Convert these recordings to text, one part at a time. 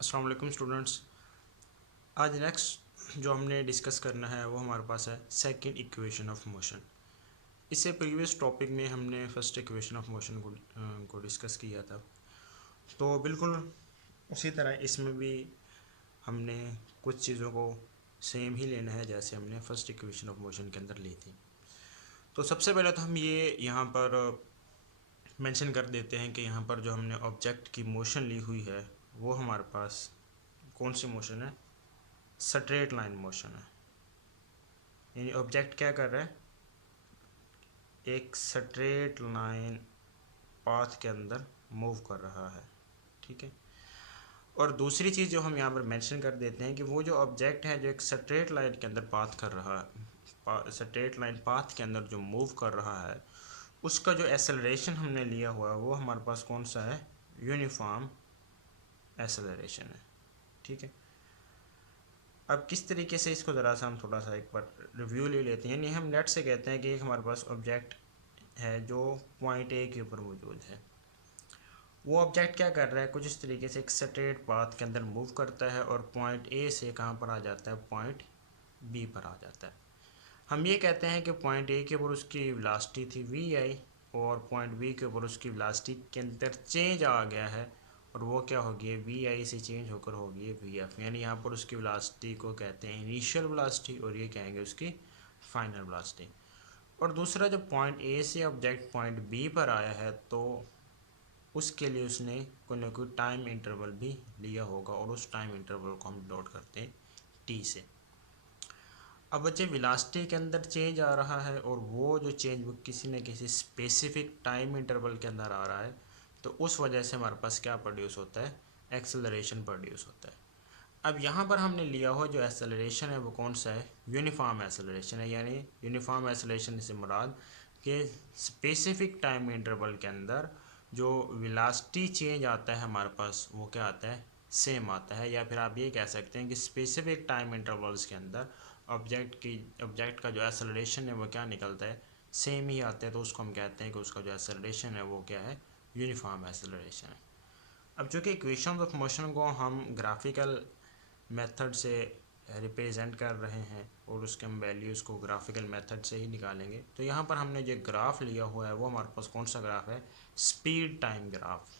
अस्सलाम वालेकुम स्टूडेंट्स। आज नेक्स्ट जो हमने डिस्कस करना है वो हमारे पास है सेकंड इक्वेशन ऑफ मोशन। इससे प्रीवियस टॉपिक में हमने फर्स्ट इक्वेशन ऑफ मोशन को डिस्कस किया था, तो बिल्कुल उसी तरह इसमें भी हमने कुछ चीज़ों को सेम ही लेना है जैसे हमने फर्स्ट इक्वेशन ऑफ मोशन के अंदर ली थी। तो सबसे पहले तो हम ये यहाँ पर मेंशन कर देते हैं कि यहाँ पर जो हमने ऑब्जेक्ट की मोशन ली हुई है वो हमारे पास कौन सी मोशन है, स्ट्रेट लाइन मोशन है। यानी ऑब्जेक्ट क्या कर रहा है, एक स्ट्रेट लाइन पाथ के अंदर मूव कर रहा है। ठीक है। और दूसरी चीज़ जो हम यहाँ पर मेंशन कर देते हैं कि वो जो ऑब्जेक्ट है जो एक स्ट्रेट लाइन के अंदर पाथ कर रहा है, स्ट्रेट लाइन पाथ के अंदर जो मूव कर रहा है, उसका जो एक्सेलरेशन हमने लिया हुआ है वो हमारे पास कौन सा है, यूनिफॉर्म एक्सेलरेशन है। ठीक है। अब किस तरीके से इसको ज़रा सा हम थोड़ा सा एक बार रिव्यू ले लेते हैं। यानी हम नेट से कहते हैं कि एक हमारे पास ऑब्जेक्ट है जो पॉइंट ए के ऊपर मौजूद है। वो ऑब्जेक्ट क्या कर रहा है, कुछ इस तरीके से एक स्ट्रेट पाथ के अंदर मूव करता है और पॉइंट ए से कहाँ पर आ जाता है, पॉइंट बी पर आ जाता है। हम ये कहते हैं कि पॉइंट ए के ऊपर उसकी वेलोसिटी थी वी आई और पॉइंट बी के ऊपर उसकी वेलोसिटी के अंदर चेंज आ गया है और वो क्या हो गई है, वी आई से चेंज होकर हो गई है वी एफ। यानी यहाँ पर उसकी वेलोसिटी को कहते हैं इनिशियल वेलोसिटी और ये कहेंगे उसकी फाइनल वेलोसिटी। और दूसरा, जब पॉइंट ए से ऑब्जेक्ट पॉइंट बी पर आया है तो उसके लिए उसने कोई ना कोई टाइम इंटरवल भी लिया होगा और उस टाइम इंटरवल को हम डिनोट करते हैं टी से। अब बच्चे वेलोसिटी के अंदर चेंज आ रहा है और वो जो चेंज वो किसी न किसी स्पेसिफिक टाइम इंटरवल के अंदर आ रहा है, तो उस वजह से हमारे पास क्या प्रोड्यूस होता है, एक्सेलरेशन प्रोड्यूस होता है। अब यहाँ पर हमने लिया हुआ जो एक्सेलरेशन है वो कौन सा है, यूनिफॉर्म एक्सेलरेशन है। यानी यूनिफॉर्म एक्सेलरेशन से मुराद कि स्पेसिफिक टाइम इंटरवल के अंदर जो वेलोसिटी चेंज आता है हमारे पास वो क्या आता है, सेम आता है। या फिर आप ये कह सकते हैं कि स्पेसिफिक टाइम इंटरवल्स के अंदर ऑब्जेक्ट का जो एक्सेलरेशन है वो क्या निकलता है, सेम ही आता है। तो उसको हम कहते हैं कि उसका जो एक्सेलरेशन है वो क्या है, यूनिफॉर्म एक्सेलरेशन है। अब चूँकि इक्वेशन ऑफ मोशन को हम ग्राफिकल मेथड से रिप्रेजेंट कर रहे हैं और उसके हम वैल्यूज़ को ग्राफिकल मेथड से ही निकालेंगे, तो यहाँ पर हमने जो ग्राफ लिया हुआ है वो हमारे पास कौन सा ग्राफ है, स्पीड टाइम ग्राफ।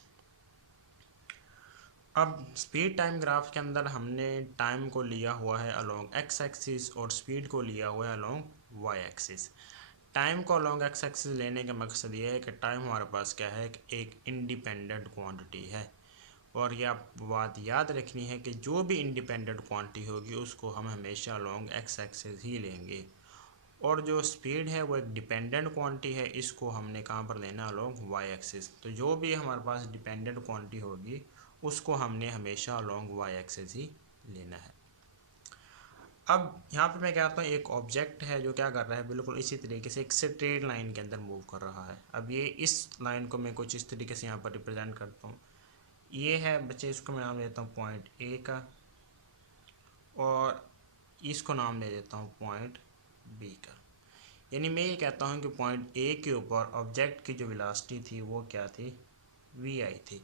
अब स्पीड टाइम ग्राफ के अंदर हमने टाइम को लिया हुआ है अलोंग एक्स एक्सिस और स्पीड को लिया हुआ है अलोंग वाई एक्सिस। टाइम को अलोंग एक्स एक्सिस लेने का मकसद ये है कि टाइम हमारे पास क्या है, एक इंडिपेंडेंट क्वांटिटी है। और ये आप बात याद रखनी है कि जो भी इंडिपेंडेंट क्वांटिटी होगी उसको हम हमेशा अलोंग एक्स एक्सिस ही लेंगे। और जो स्पीड है वो एक डिपेंडेंट क्वांटिटी है, इसको हमने कहाँ पर लेना, अलोंग वाई एक्सिस। तो जो भी हमारे पास डिपेंडेंट क्वांटिटी होगी उसको हमने हमेशा अलोंग वाई एक्सिस ही लेना है। अब यहाँ पे मैं कहता हूँ एक ऑब्जेक्ट है जो क्या कर रहा है, बिल्कुल इसी तरीके से एक स्ट्रेट लाइन के अंदर मूव कर रहा है। अब ये इस लाइन को मैं कुछ इस तरीके से यहाँ पर रिप्रेजेंट करता हूँ। ये है बच्चे, इसको मैं नाम देता हूँ पॉइंट ए का और इसको नाम दे देता हूँ पॉइंट बी का। यानी मैं ये कहता हूँ कि पॉइंट ए के ऊपर ऑब्जेक्ट की जो वेलोसिटी थी वो क्या थी, वी आई थी।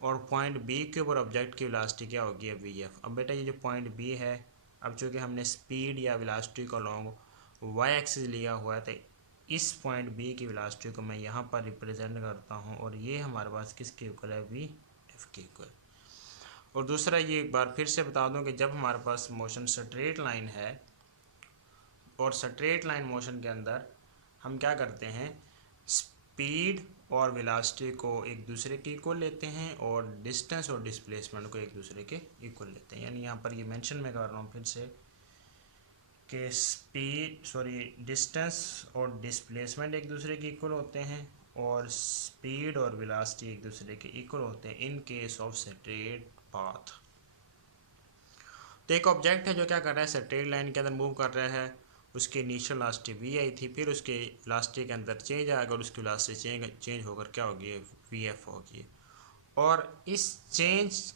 और पॉइंट बी के ऊपर ऑब्जेक्ट की वेलोसिटी क्या होगी, वी एफ। अब बेटा ये जो पॉइंट बी है, अब चूँकि हमने स्पीड या वेलोसिटी को लॉन्ग वाई एक्सिस लिया हुआ है, तो इस पॉइंट बी की वेलोसिटी को मैं यहाँ पर रिप्रेजेंट करता हूँ और ये हमारे पास किसके इक्वल है, वी एफ के इक्वल। और दूसरा ये एक बार फिर से बता दूं कि जब हमारे पास मोशन स्ट्रेट लाइन है और स्ट्रेट लाइन मोशन के अंदर हम क्या करते हैं, स्पीड और वेलोसिटी को एक दूसरे के इक्वल लेते हैं और डिस्टेंस और डिस्प्लेसमेंट को एक दूसरे के इक्वल लेते हैं। यानी यहाँ पर ये मेंशन मैं कर रहा हूँ फिर से कि डिस्टेंस और डिस्प्लेसमेंट एक दूसरे के इक्वल होते हैं और स्पीड और वेलोसिटी एक दूसरे के इक्वल होते हैं in case of straight path. तो एक ऑब्जेक्ट है जो क्या कर रहा है, स्ट्रेट लाइन के अंदर मूव कर रहा है, उसकी इनिशियल वेलोसिटी वी आई थी, फिर उसके वेलोसिटी के अंदर चेंज आएगा और उसकी वेलोसिटी चेंज होकर क्या होगी, वी एफ होगी। और इस चेंज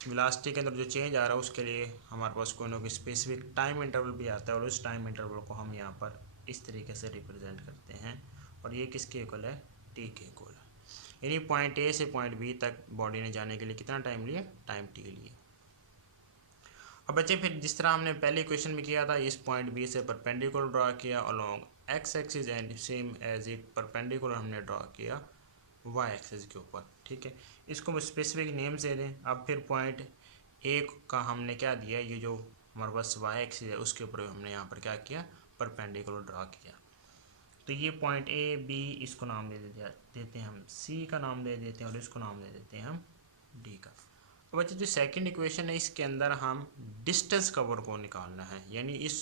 वेलोसिटी के अंदर जो चेंज आ रहा है उसके लिए हमारे पास कोई ना कोई स्पेसिफिक टाइम इंटरवल भी आता है और उस टाइम इंटरवल को हम यहाँ पर इस तरीके से रिप्रेजेंट करते हैं और ये किसके इक्वल है, टी के इक्वल है। यानी पॉइंट ए से पॉइंट बी तक बॉडी ने जाने के लिए कितना टाइम लिया, टाइम टी लिया। अब बच्चे फिर जिस तरह हमने पहले क्वेश्चन में किया था, इस पॉइंट बी से परपेंडिकुलर ड्रा किया along X axis and same as it perpendicular हमने ड्रा किया वाई एक्सिस के ऊपर, ठीक है। इसको स्पेसिफिक नेम्स दे दें। अब फिर पॉइंट ए का हमने क्या दिया, ये जो हमारे पास वाई एक्सिस है उसके ऊपर हमने यहाँ पर क्या किया, परपेंडिकुलर ड्रा किया। तो ये पॉइंट ए बी, इसको नाम दे देते हैं हम, सी का नाम दे देते हैं और इसको नाम दे देते हैं हम डी का। अब बच्चे जो सेकंड इक्वेशन है इसके अंदर हम डिस्टेंस कवर को निकालना है, यानी इस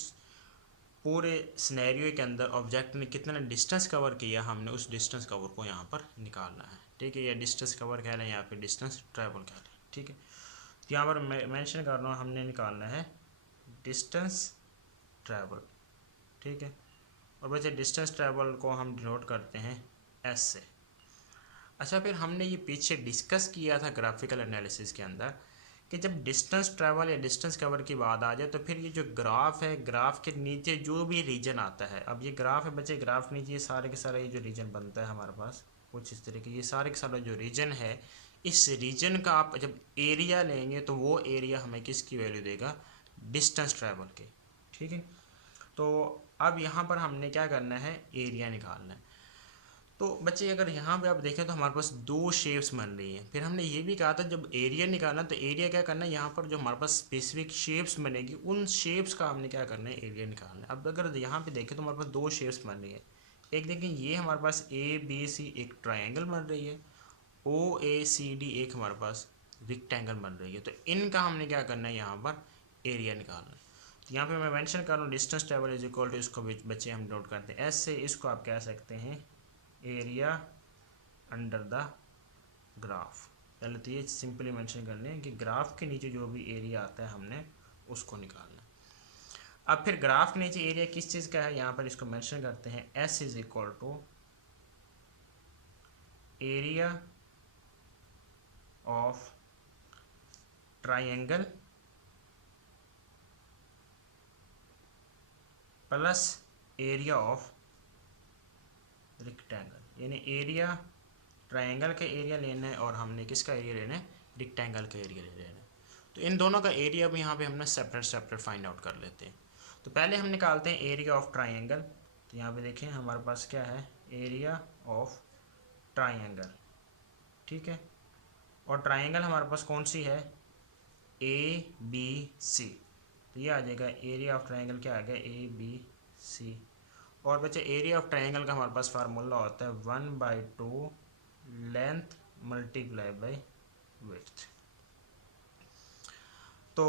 पूरे सिनेरियो के अंदर ऑब्जेक्ट ने कितना डिस्टेंस कवर किया, हमने उस डिस्टेंस कवर को यहाँ पर निकालना है, ठीक है। या डिस्टेंस कवर कह लें या फिर डिस्टेंस ट्रैवल कह लें, ठीक है। तो यहाँ पर मेंशन कर रहा हूँ, हमने निकालना है डिस्टेंस ट्रैवल, ठीक है। और बच्चे डिस्टेंस ट्रैवल को हम डिनोट करते हैं एस से। अच्छा, फिर हमने ये पीछे डिस्कस किया था ग्राफिकल एनालिसिस के अंदर कि जब डिस्टेंस ट्रैवल या डिस्टेंस कवर की बात आ जाए तो फिर ये जो ग्राफ है, ग्राफ के नीचे जो भी रीजन आता है, अब ये ग्राफ है बच्चे, ग्राफ के नीचे ये सारे के सारे ये जो रीजन बनता है हमारे पास कुछ इस तरह के, ये सारे के सारे जो रीजन है, इस रीजन का आप जब एरिया लेंगे तो वो एरिया हमें किसकी वैल्यू देगा, डिस्टेंस ट्रैवल के, ठीक है। तो अब यहाँ पर हमने क्या करना है, एरिया निकालना है। तो बच्चे अगर यहाँ पे आप देखें तो हमारे पास दो शेप्स बन रही हैं। फिर हमने ये भी कहा था जब एरिया निकालना तो एरिया क्या करना है, यहाँ पर जो हमारे पास स्पेसिफिक शेप्स बनेगी उन शेप्स का हमने क्या करना है, एरिया निकालना है। अब अगर यहाँ पे देखें तो हमारे पास दो शेप्स बन रही है। एक देखें ये हमारे पास ए बी सी एक ट्राइंगल बन रही है, ओ ए सी डी एक हमारे पास रिक्टेंगल बन रही है। तो इनका हमने क्या करना है, यहाँ पर एरिया निकालना है। तो यहाँ पे मैं मेंशन कर रहा हूँ distance travel is equal to, इसको बच्चे हम नोट करते हैं एस से, इसको आप कह सकते हैं एरिया अंडर द ग्राफ। पहले तो ये सिंपली मेंशन कर लें कि ग्राफ के नीचे जो भी एरिया आता है हमने उसको निकालना है। अब फिर ग्राफ के नीचे एरिया किस चीज़ का है, यहाँ पर इसको मेंशन करते हैं S is equal to area of triangle plus area of rectangle, यानी एरिया ट्रायंगल का एरिया लेना है और हमने किसका एरिया लेना है, रेक्टेंगल का एरिया लेना है। तो इन दोनों का एरिया भी यहाँ पे हमने सेपरेट सेपरेट फाइंड आउट कर लेते हैं। तो पहले हम निकालते हैं एरिया ऑफ ट्रायंगल। तो यहाँ पे देखें हमारे पास क्या है, एरिया ऑफ ट्रायंगल, ठीक है। और ट्रायंगल हमारे पास कौन सी है, ए बी सी। तो ये आ जाएगा एरिया ऑफ ट्रायंगल, क्या आ गया, ए बी सी। और बच्चे एरिया ऑफ ट्रायंगल का हमारे पास फार्मूला होता है 1/2 लेंथ मल्टीप्लाई बाई विड्थ। तो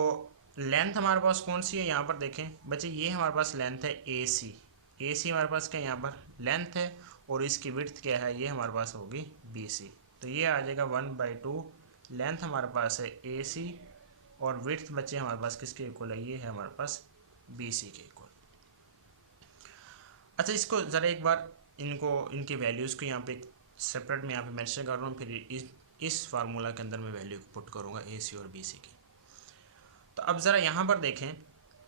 लेंथ हमारे पास कौन सी है, यहाँ पर देखें बच्चे, ये हमारे पास लेंथ है ए सी। ए सी हमारे पास क्या यहाँ पर लेंथ है और इसकी विड्थ क्या है, ये हमारे पास होगी बी सी। तो ये आ जाएगा 1/2 लेंथ हमारे पास है ए सी और विड्थ बच्चे हमारे पास किसके इक्वल है, ये है हमारे पास बी सी के इक्वल। अच्छा, इसको ज़रा एक बार इनके वैल्यूज़ को यहाँ पे सेपरेट में यहाँ पे मेंशन कर रहा हूँ, फिर इस फार्मूला के अंदर मैं वैल्यू पुट करूँगा ए सी और बी सी की। तो अब ज़रा यहाँ पर देखें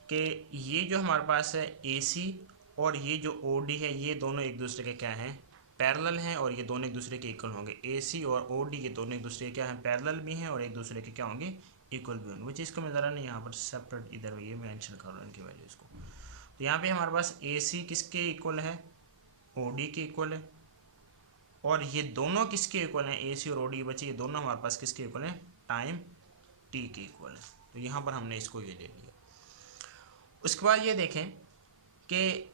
कि ये जो हमारे पास है ए सी और ये जो ओ डी है, ये दोनों एक दूसरे के क्या हैं, पैरेलल हैं और ये दोनों एक दूसरे के इक्वल होंगे। ए सी और ओ डी ये दोनों एक दूसरे के क्या हैं, पैरेलल भी हैं और एक दूसरे के क्या होंगे, इक्वल भी होंगे। वो चीज़ को मैं ज़रा नहीं यहाँ पर सेपरेट इधर ये मेंशन कर रहा हूँ इनकी वैल्यूज़ को। तो यहाँ पे हमारे पास ए सी किसके इक्वल है, ओ डी के इक्वल है, और ये दोनों किसके इक्वल हैं, ए सी और ओ डी बचे, ये दोनों हमारे पास किसके इक्वल हैं, टाइम टी के इक्वल है। तो यहाँ पर हमने इसको ये ले लिया। उसके बाद ये देखें कि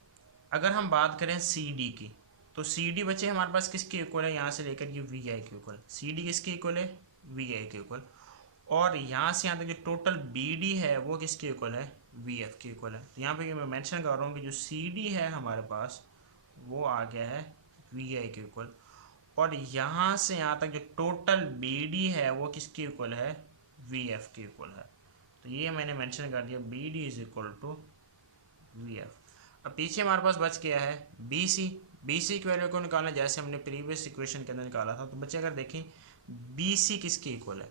अगर हम बात करें सी डी की, तो सी डी बचे हमारे पास किसके इक्वल है, यहाँ से लेकर ये वी आई के इक्वल, सी डी किसके इक्वल है, वी आई के इक्वल। और यहाँ से यहाँ तक जो टोटल बी डी है वो किसके इक्वल है, वी एफ के इक्वल है। तो यहाँ पे मैं मेंशन कर रहा हूँ कि जो सी डी है हमारे पास वो आ गया है वी आई के इक्वल, और यहाँ से यहाँ तक जो टोटल बी डी है वो किसके इक्वल है, वी एफ के इक्वल है। तो ये मैंने मेंशन कर दिया, B D is equal to V F. अब पीछे हमारे पास बच गया है बी सी। बी सी की वैल्यू को निकालना जैसे हमने प्रीवियस इक्वेशन के अंदर निकाला था। तो बच्चे अगर देखें बी सी किसके इक्वल है,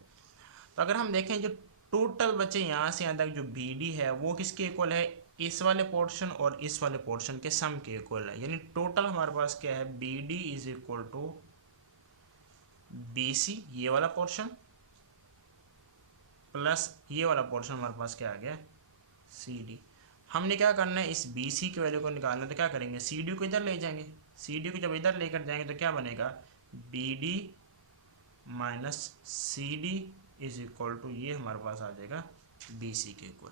तो अगर हम देखें जो टोटल बच्चे यहाँ से यहाँ तक जो बी डी है वो किसके इक्वल है, इस वाले पोर्शन और इस वाले पोर्शन के सम के इक्वल है। यानी टोटल हमारे पास क्या है, B D is equal to B C ये वाला पोर्शन प्लस ये वाला पोर्शन हमारे पास क्या आ गया, सी डी। हमने क्या करना है, इस बी सी की वैल्यू को निकालना है, तो क्या करेंगे, सी डी को इधर ले जाएंगे। सी डी को जब इधर लेकर जाएंगे तो क्या बनेगा, B D minus C D is equal to ये हमारे पास आ जाएगा बी सी के इक्वल।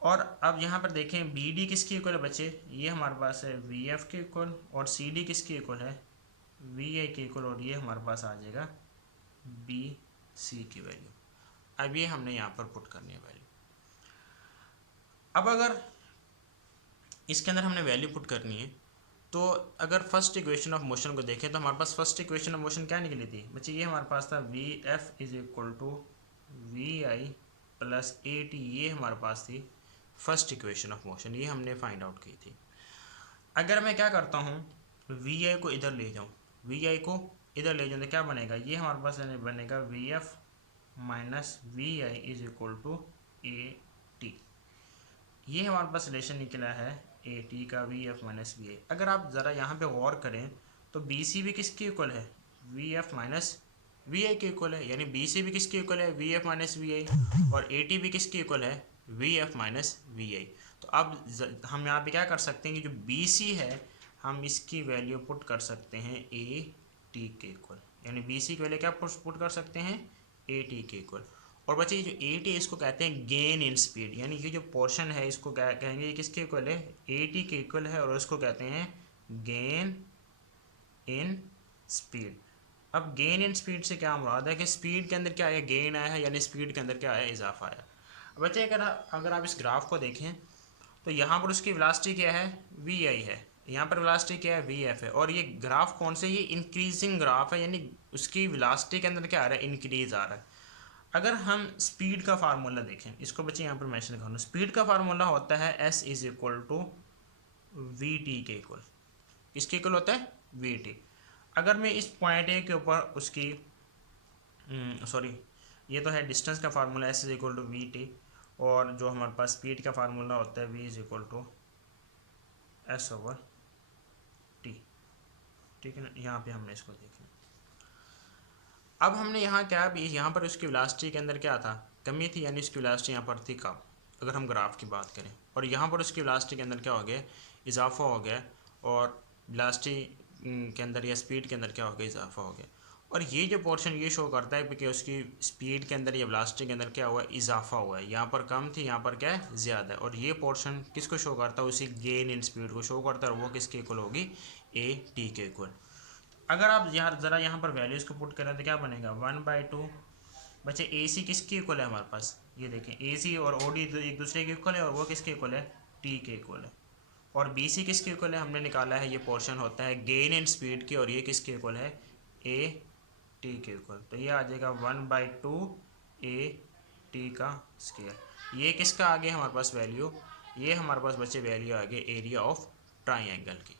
और अब यहाँ पर देखें बी डी किसके इक्वल है बच्चे, ये हमारे पास है वी एफ के इक्वल, और सी डी किसके इक्वल है, वी आई के इक्वल, और ये हमारे पास आ जाएगा बी सी की वैल्यू। अब ये हमने यहाँ पर पुट करनी है वैल्यू। अब अगर इसके अंदर हमने वैल्यू पुट करनी है, तो अगर फर्स्ट इक्वेशन ऑफ मोशन को देखें तो हमारे पास फर्स्ट इक्वेशन ऑफ मोशन क्या निकली थी बच्चे, ये हमारे पास था V F is equal to V I plus A T, ये हमारे पास थी फर्स्ट इक्वेशन ऑफ मोशन, ये हमने फाइंड आउट की थी। अगर मैं क्या करता हूँ, वी आई को इधर ले जाऊँ, वी आई को इधर ले जाऊँ तो क्या बनेगा, ये हमारे पास बनेगा V F minus V I is equal to A T. ये हमारे पास रिलेशन निकला है ए टी का V F minus V I. अगर आप ज़रा यहाँ पे गौर करें तो बी सी भी किसके इक्वल है, वी एफ माइनस वी आई के इक्वल है, यानी बी सी भी किसके इक्वल है, वी एफ माइनस वी आई, और ए टी भी किसके इक्वल है, वी एफ माइनस वी आई। तो अब हम यहाँ पे क्या कर सकते हैं कि जो बी सी है हम इसकी वैल्यू पुट कर सकते हैं ए टी के इक्वल, यानी बी सी की वैल्यू क्या पुट कर सकते हैं, ए टी के इक्वल। और बच्चे ये जो ए टी इसको कहते हैं गेन इन स्पीड, यानी ये जो पोर्शन है इसको क्या कहेंगे, ये किसके इक्वल है, ए टी के इक्वल है, और इसको कहते हैं गेन इन स्पीड। अब गेन इन स्पीड से क्या मुराद है कि स्पीड के अंदर क्या आया, गेन आया है, यानी स्पीड के अंदर क्या आया, इजाफा आया। बच्चे अगर आप इस ग्राफ को देखें तो यहाँ पर उसकी वेलोसिटी क्या है, वी आई है, यहाँ पर वेलोसिटी क्या है, वी एफ है, और ये ग्राफ कौन से, ये इंक्रीजिंग ग्राफ है, यानी उसकी वेलोसिटी के अंदर क्या आ रहा है, इंक्रीज आ रहा है। अगर हम स्पीड का फार्मूला देखें, इसको बच्चे यहाँ पर मेंशन करूँ, स्पीड का फार्मूला होता है S is equal to V T के इक्वल, किसके इक्वल होता है, वी टी। अगर मैं इस पॉइंट ए के ऊपर उसकी सॉरी ये तो है डिस्टेंस का formula, S is equal to V T, और जो हमारे पास स्पीड का फार्मूला होता है V is equal to S over T, ठीक है ना। यहाँ पे हमने इसको देखना, अब हमने यहाँ क्या भी, यहाँ पर उसकी वेलोसिटी के अंदर क्या था, कमी थी, यानी उसकी वेलोसिटी यहाँ पर थी कम, अगर हम ग्राफ की बात करें, और यहाँ पर उसकी वेलोसिटी के अंदर क्या हो गया, इजाफा हो गया, और वेलोसिटी के अंदर या स्पीड के अंदर क्या हो गया, इजाफा हो गया। और ये जो पोर्शन ये शो करता है कि उसकी स्पीड के अंदर या वेलोसिटी के अंदर क्या हुआ है, इजाफा हुआ है, यहाँ पर कम थी, यहाँ पर क्या है, ज़्यादा है। और ये पोर्शन किसको शो करता है, उसी गेन इन स्पीड को शो करता है, और वो किसके इक्वल होगी, ए टी के इक्वल। अगर आप यहाँ ज़रा यहाँ पर वैल्यूज़ को पुट करें तो क्या बनेगा, 1/2 बच्चे ए सी किसके इक्वल है हमारे पास, ये देखें ए सी और ओ डी एक दूसरे के इक्वल है, और वो किसके इक्वल है, टी के इक्वल है। और बी सी किसके इक्वल है, हमने निकाला है, ये पोर्शन होता है गेन इन स्पीड की, और ये किसके इक्वल है, ए टी के इक्वल। तो ये आ जाएगा 1/2 ए टी का स्क्वायर। ये किसका आ गया हमारे पास वैल्यू, ये हमारे पास बच्चे वैल्यू आ गई एरिया ऑफ ट्राइंगल की।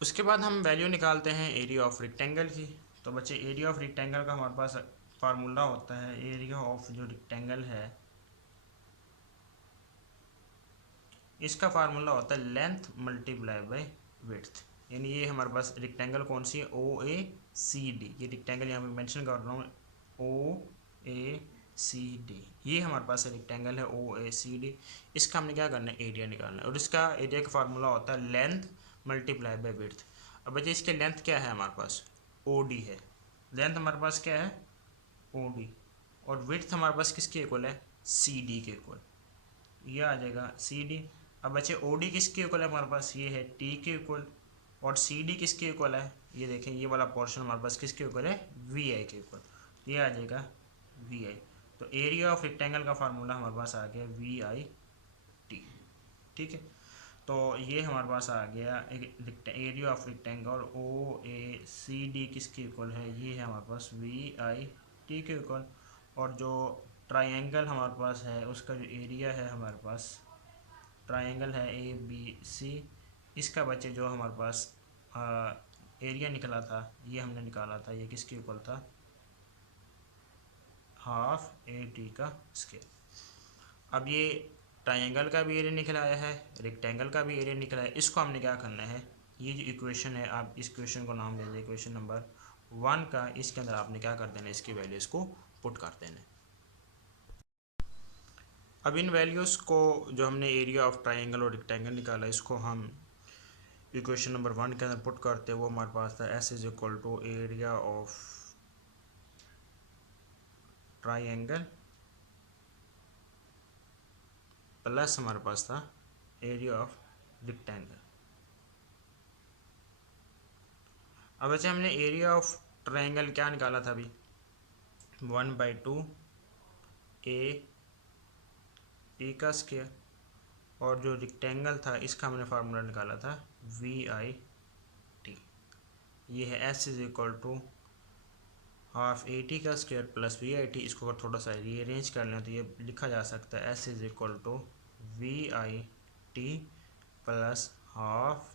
उसके बाद हम वैल्यू निकालते हैं एरिया ऑफ रेक्टेंगल की। तो बच्चे एरिया ऑफ रेक्टेंगल का हमारे पास फार्मूला होता है, एरिया ऑफ जो रेक्टेंगल है इसका फार्मूला होता है लेंथ मल्टीप्लाई बाय विड्थ, यानी ये हमारे पास रेक्टेंगल कौन सी है, ओ ए सी डी, ये रेक्टेंगल यहाँ पे मेंशन कर रहा हूँ, ओ ए सी डी, ये हमारे पास रेक्टेंगल है ओ ए सी डी। इसका हमने क्या करना है, एरिया निकालना है, और इसका एरिया का फार्मूला होता है लेंथ मल्टीप्लाई बाय विड्थ। अब बच्चे इसके लेंथ क्या है हमारे पास, ओ डी है, लेंथ हमारे पास क्या है, ओ डी, और विड्थ हमारे पास किसके इक्वल है, सी डी के इक्वल, ये आ जाएगा सी डी। अब बच्चे ओ डी किसके इक्वल है हमारे पास, ये है टी के इक्वल, और सी डी किसके इक्वल है, ये देखें ये वाला पोर्शन हमारे पास किसके इक्वल है, वी आई के इक्वल, ये आ जाएगा वी आई। तो एरिया ऑफ रेक्टेंगल का फार्मूला हमारे पास आ गया वी आई टी, ठीक है। तो ये हमारे पास आ गया area of rectangle O A C D किसके इक्वल है, ये है हमारे पास वी आई टी के इक्वल। और जो ट्राइंगल हमारे पास है उसका जो एरिया है हमारे पास, ट्राइंगल है ए बी सी, इसका बच्चे जो हमारे पास एरिया निकला था, ये हमने निकाला था, ये किसके इक्वल था, हाफ ए टी का स्क्वायर। अब ये ट्रायंगल का भी एरिया निकल आया है, रेक्टेंगल का भी एरिया निकल आया है, इसको हमने क्या करना है, ये जो इक्वेशन है, आप इस इक्वेशन को नाम दे दें इक्वेशन नंबर 1 का। इसके अंदर आपने क्या कर देना, इसकी वैल्यूज़ को पुट कर देना। अब इन वैल्यूज़ को जो हमने एरिया ऑफ ट्राइंगल और रेक्टेंगल निकाला, इसको हम इक्वेशन नंबर 1 के अंदर पुट करते हैं। वो हमारे पास था S is equal to area of triangle plus हमारे पास था एरिया ऑफ रेक्टेंगल। अब वैसे हमने एरिया ऑफ ट्राइंगल क्या निकाला था अभी, 1/2 ए टी का स्क्वायर, और जो रेक्टेंगल था इसका हमने फार्मूला निकाला था VI/T। ये है S is equal to half AT का स्क्वायर प्लस VI/T। इसको अगर थोड़ा सा रीअरेंज कर लें तो ये लिखा जा सकता है S is equal to VI/T plus half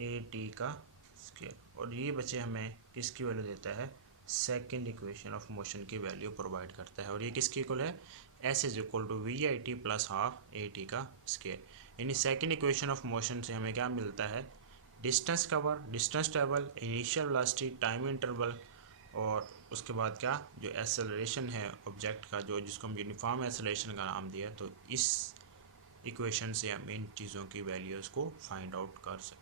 AT का स्क्वायर। और ये बच्चे हमें किसकी वैल्यू देता है, सेकंड इक्वेशन ऑफ मोशन की वैल्यू प्रोवाइड करता है। और ये किसके इक्वल है, S is equal to VI/T plus half AT का स्क्वायर। यानी सेकंड इक्वेशन ऑफ मोशन से हमें क्या मिलता है, distance cover, distance travel, initial velocity, time interval, और उसके बाद क्या, जो एक्सेलरेशन है ऑब्जेक्ट का, जो जिसको हम यूनिफॉर्म एक्सेलरेशन का नाम दिया। तो इस इक्वेशन से हम इन चीज़ों की वैल्यूज़ को फाइंड आउट कर सकते हैं।